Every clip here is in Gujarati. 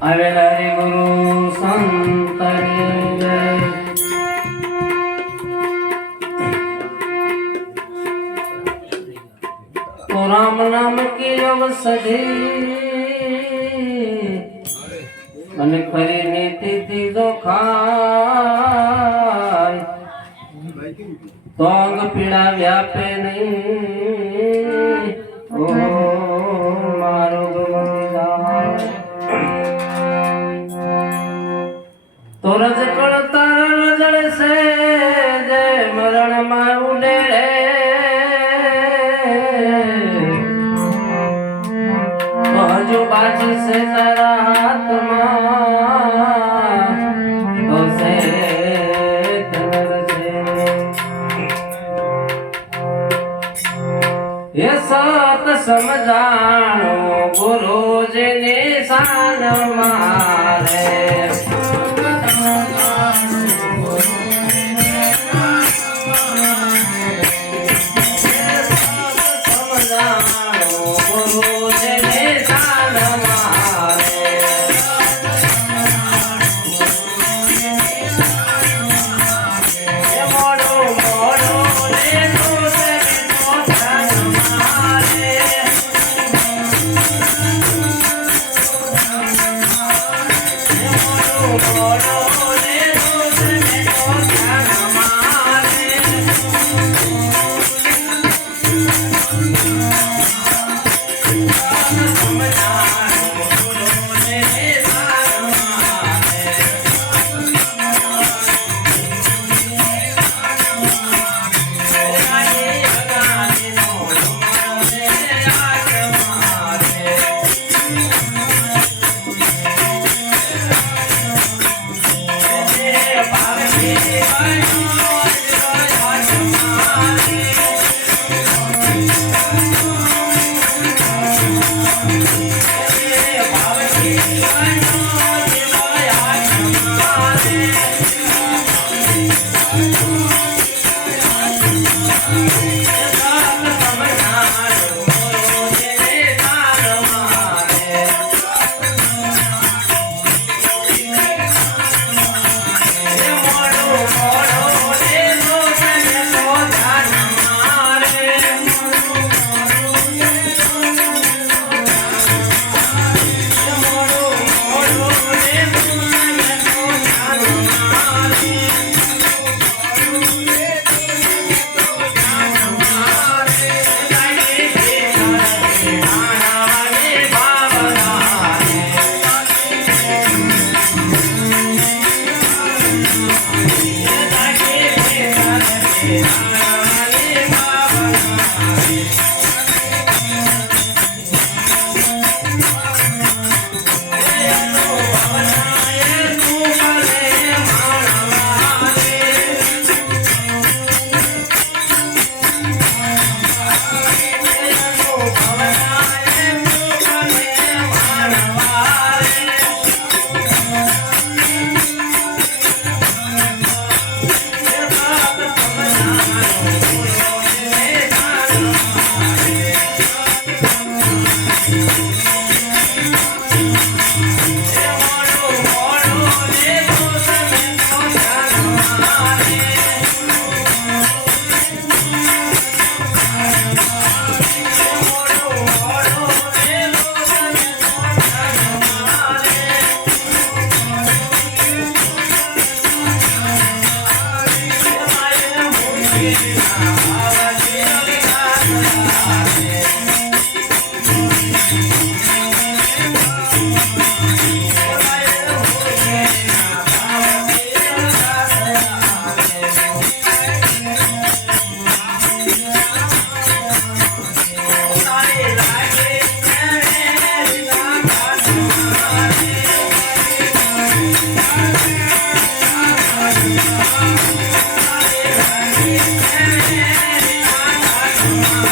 હરિ ગુરુ સંતની જય તો નામ કી અવસધી અને ખરી નીતિ ત્રીજો ખાય, તો અંગ પીડા વ્યાપે નહીં. ઓ મારો ગોવિંદા તો સમજાણો ગુરુજીની શાન મારે. સમજાણો દૂધ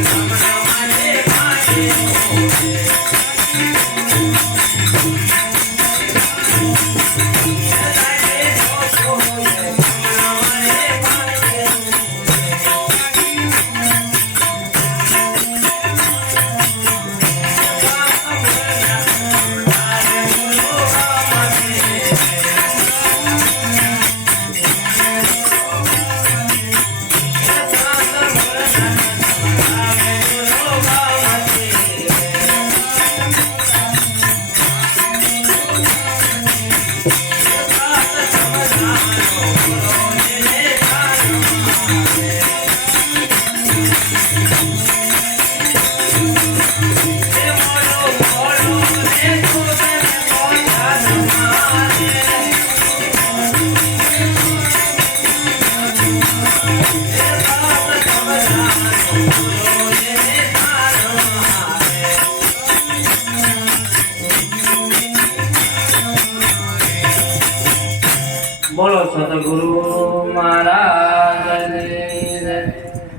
Oh, બોલો સદગુરુ મહારાજ.